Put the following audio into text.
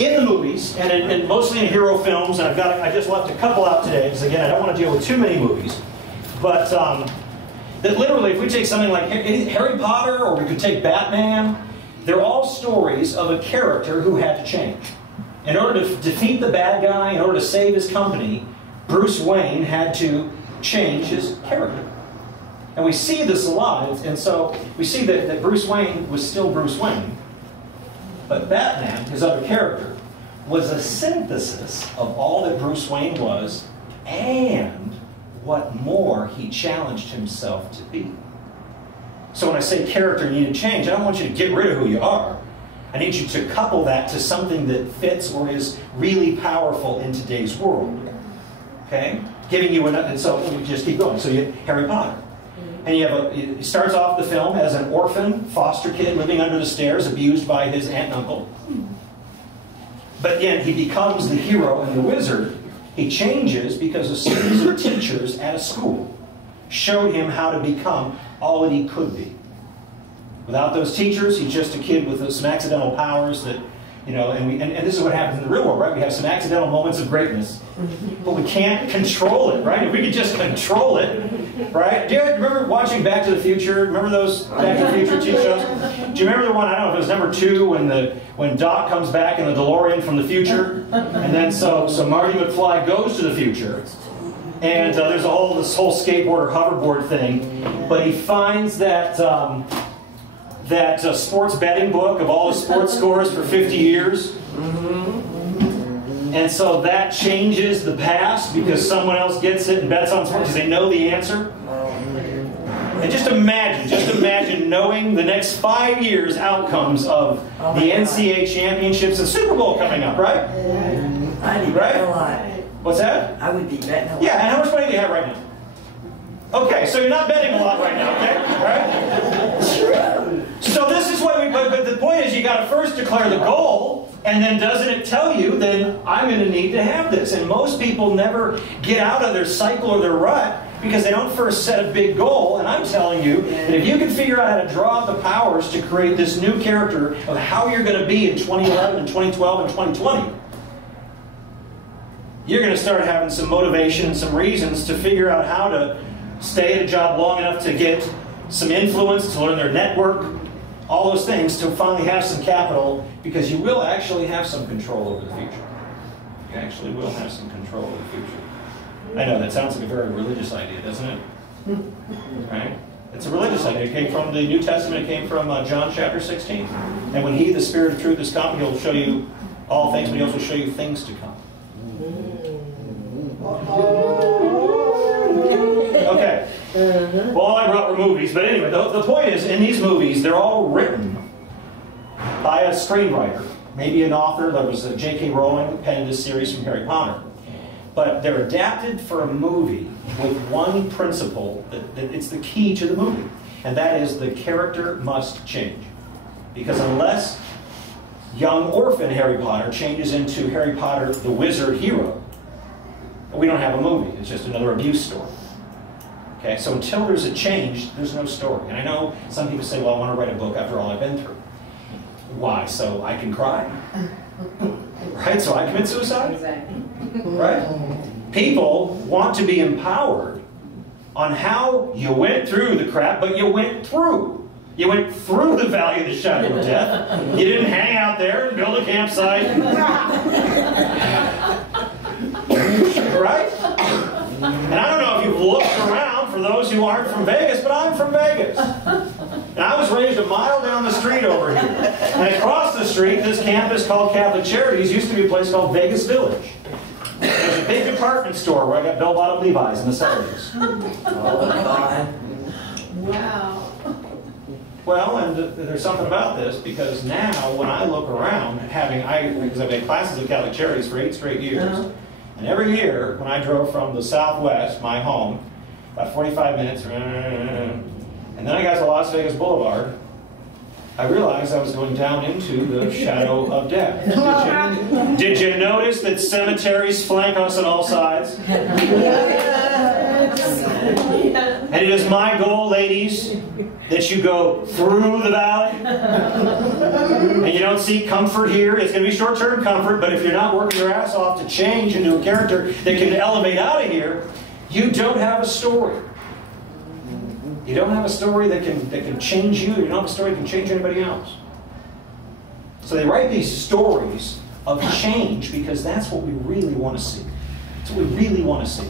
in the movies, and mostly in hero films, and I just left a couple out today, because again, I don't want to deal with too many movies, but that literally, if we take something like Harry Potter, or we could take Batman, they're all stories of a character who had to change. In order to defeat the bad guy, in order to save his company, Bruce Wayne had to change his character. And we see this a lot, and so we see that Bruce Wayne was still Bruce Wayne, but Batman, his other character, was a synthesis of all that Bruce Wayne was and what more he challenged himself to be. So when I say character needed change, I don't want you to get rid of who you are. I need you to couple that to something that fits or is really powerful in today's world. Okay? Giving you another, and so we just keep going. So you have Harry Potter. And you have he starts off the film as an orphan foster kid living under the stairs, abused by his aunt and uncle. But then he becomes the hero and the wizard. He changes because a series of teachers at a school showed him how to become all that he could be. Without those teachers, he's just a kid with some accidental powers that, you know, and this is what happens in the real world, right? We have some accidental moments of greatness, but we can't control it, right? If we could just control it, right? Do you remember watching Back to the Future? Remember those Back to the Future TV shows? Do you remember the one, I don't know if it was number 2, when Doc comes back in the DeLorean from the future, and then so Marty McFly goes to the future, and there's this whole skateboard or hoverboard thing, but he finds that sports betting book of all the sports scores for 50 years. And so that changes the past because someone else gets it and bets on sports because they know the answer. And just imagine knowing the next 5 years outcomes of the NCAA championships and Super Bowl coming up, right? I'd be betting a lot. What's that? I would be betting a lot. Yeah, and how much money do you have right now? Okay, so you're not betting a lot right now, okay? Right? True. So this is what but the point is you got to first declare the goal, and then doesn't it tell you, then I'm going to need to have this. And most people never get out of their cycle or their rut because they don't first set a big goal. And I'm telling you that if you can figure out how to draw the powers to create this new character of how you're going to be in 2011 and 2012 and 2020, you're going to start having some motivation and some reasons to figure out how to stay at a job long enough to get some influence, to learn their network, all those things, to finally have some capital, because you will actually have some control over the future. You actually will have some control over the future. I know, that sounds like a very religious idea, doesn't it? Right? It's a religious idea. It came from the New Testament. It came from John chapter 16. And when He, the Spirit of truth, is come, He'll show you all things, but He also show you things to come. Okay. Well, all I brought were movies, but anyway, the point is, in these movies, they're all written by a screenwriter, maybe an author. There was J.K. Rowling who penned this series from Harry Potter. But they're adapted for a movie with one principle that it's the key to the movie, and that is the character must change. Because unless young orphan Harry Potter changes into Harry Potter the Wizard hero, we don't have a movie. It's just another abuse story. Okay, so until there's a change, there's no story. And I know some people say, well, I want to write a book after all I've been through. Why? So I can cry? Right? So I commit suicide? Exactly. Right? People want to be empowered on how you went through the crap, but you went through. You went through the valley of the shadow of death. You didn't hang out there and build a campsite. Right? And I don't know if you've looked around for those who aren't from Vegas, but I'm from Vegas. And I was raised a mile down the street over here. And across the street, this campus called Catholic Charities used to be a place called Vegas Village. There's a big department store where I got bell-bottom Levi's in the 70s. Oh, my God. Wow. Well, and there's something about this, because now when I look around, because I've had classes at Catholic Charities for 8 straight years, and every year when I drove from the Southwest, my home, about 45 minutes, and then I got to Las Vegas Boulevard, I realized I was going down into the shadow of death. Did you notice that cemeteries flank us on all sides? Yes. And it is my goal, ladies, that you go through the valley. And you don't seek comfort here. It's going to be short-term comfort, but if you're not working your ass off to change into a character that can elevate out of here, you don't have a story. You don't have a story that can change you. You don't have a story that can change anybody else. So they write these stories of change because that's what we really want to see. That's what we really want to see.